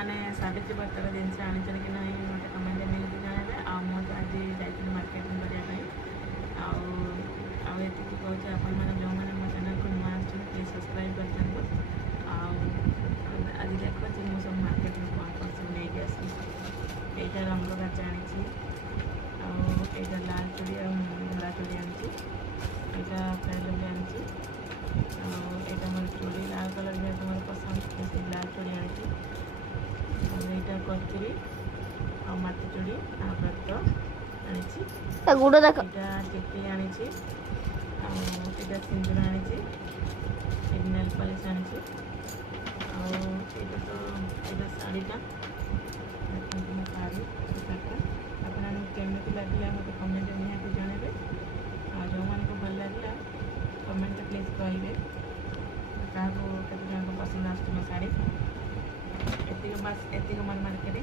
आपने सावित्री व्रतर जिनस आनी कि ना मत कमेंट निहती जनइबे आज जाइए मार्केटिंग करने आती कहूँ आपण मैंने जो मैंने मो चैनल को नुआ प्लीज सब्सक्राइब कर दिखाँ आज देखो मुझे सब मार्केट में कौन कौन सब नहीं आसी यहाँ रंग काच आनी आईटा लाल चूड़ी और धड़ा चूड़ी आनी यहाँ फ्राए लवली आनी यहाँ मोर चूड़ी लाल कलर भी मोर पसंद से लाल चूड़ी आनी यहाँ कचुरी और माटी चूड़ी आ व्रत आनी गुड़ देख यहाँ टिकली आनी यहाँ सिंदूर आनी नेल पॉलिश आनी तो ये शाढ़ीटा मो शाढ़ी आपमती लगे मत कमेंट निहाती जनइबे जो मान को भल लगे कमेंट प्लीज कहे क्या केत जन पसंद आस मो शाढ़ी एति बस एति मन मार्केट